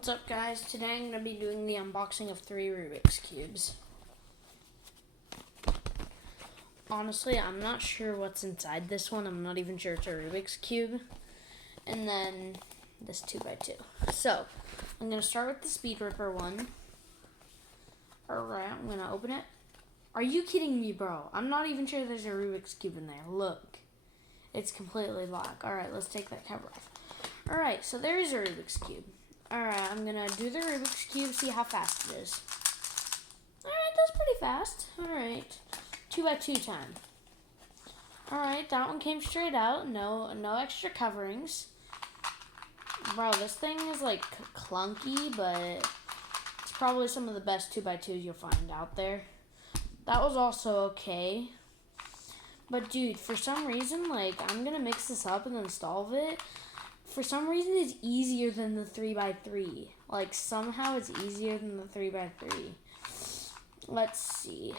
What's up, guys? Today I'm going to be doing the unboxing of 3 Rubik's Cubes. Honestly, I'm not sure what's inside this one. I'm not even sure it's a Rubik's Cube. And then this 2x2. So, I'm going to start with the Speed Ripper one. Alright, I'm going to open it. Are you kidding me, bro? I'm not even sure there's a Rubik's Cube in there. Look. It's completely black. Alright, let's take that cover off. Alright, so there is a Rubik's Cube. Alright, I'm going to do the Rubik's Cube, see how fast it is. Alright, that's pretty fast. Alright, 2x2 time. Alright, that one came straight out. No extra coverings. Bro, this thing is like clunky, but it's probably some of the best 2x2s you'll find out there. That was also okay. But dude, for some reason, like, I'm going to mix this up and then solve it. For some reason, it's easier than the 3x3. Like, somehow it's easier than the 3x3. Let's see.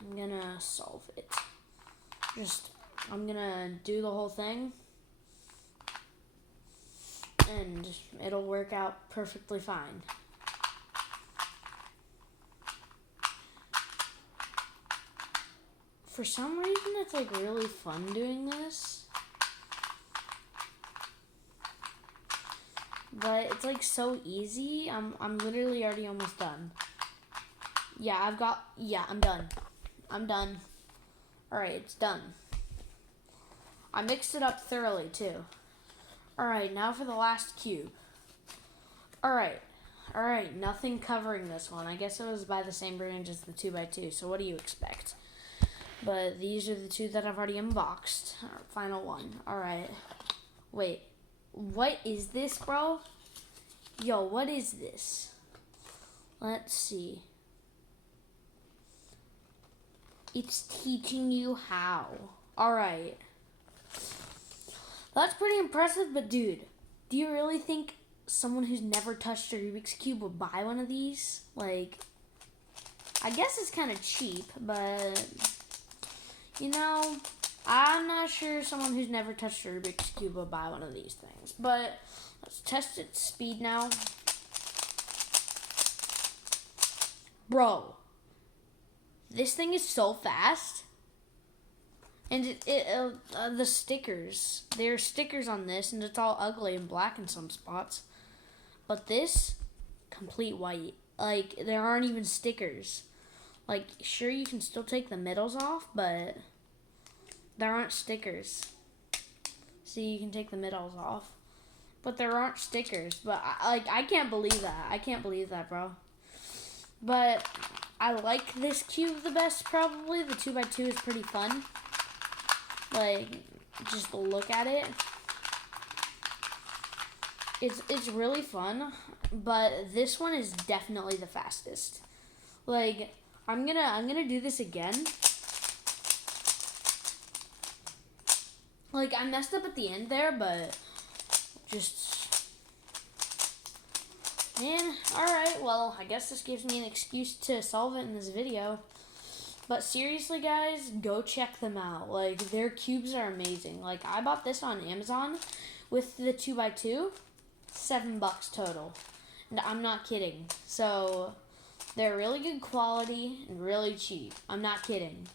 I'm gonna solve it. I'm gonna do the whole thing. And it'll work out perfectly fine. For some reason, it's, like, really fun doing this. But it's like so easy. I'm literally already almost done. I'm done. I'm done. Alright, it's done. I mixed it up thoroughly too. Alright, now for the last cube. Alright, nothing covering this one. I guess it was by the same brand as the 2x2, so what do you expect? But these are the 2 that I've already unboxed. Final one. Alright. Wait. What is this, bro? Yo, what is this? Let's see. It's teaching you how. Alright. That's pretty impressive, but dude, do you really think someone who's never touched a Rubik's Cube would buy one of these? Like, I guess it's kind of cheap, but, you know, I'm not sure someone who's never touched a Rubik's Cube will buy one of these things. But let's test its speed now. Bro, this thing is so fast. And the stickers, there are stickers on this, and it's all ugly and black in some spots. But this, complete white. Like, there aren't even stickers. Like, sure, you can still take the middles off, but there aren't stickers. See, you can take the middles off. But there aren't stickers. But, I can't believe that. I can't believe that, bro. But I like this cube the best, probably. The 2x2 is pretty fun. Like, just look at it. It's really fun. But this one is definitely the fastest. Like, I'm gonna do this again. Like, I messed up at the end there, but man, alright, well, I guess this gives me an excuse to solve it in this video. But seriously, guys, go check them out. Like, their cubes are amazing. Like, I bought this on Amazon with the 2x2, $7 total. And I'm not kidding. So, they're really good quality and really cheap. I'm not kidding.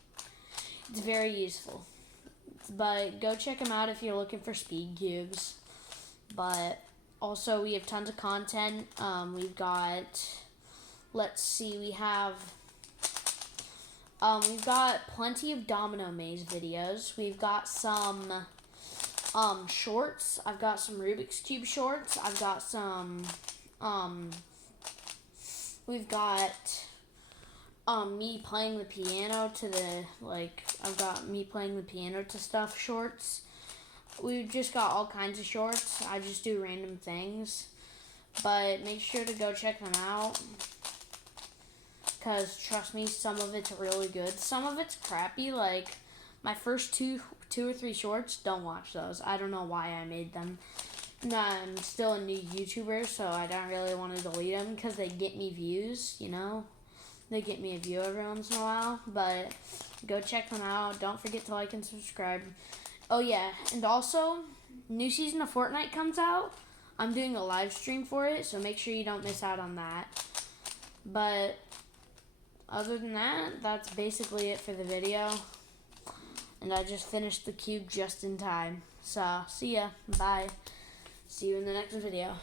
It's very useful. But go check them out if you're looking for speed cubes. But also, we have tons of content. We've got, let's see, we've got plenty of Domino Maze videos. We've got some shorts. I've got some Rubik's Cube shorts. I've got some, we've got me playing the piano to I've got me playing the piano to stuff shorts. We've just got all kinds of shorts. I just do random things. But make sure to go check them out. Because, trust me, some of it's really good. Some of it's crappy. Like, my first two or three shorts, don't watch those. I don't know why I made them. I'm still a new YouTuber, so I don't really want to delete them. Because they get me views, you know. They get me a view every once in a while. But go check them out. Don't forget to like and subscribe. Oh, yeah. And also, new season of Fortnite comes out. I'm doing a live stream for it, so make sure you don't miss out on that. But other than that, that's basically it for the video. And I just finished the cube just in time. So, see ya. Bye. See you in the next video.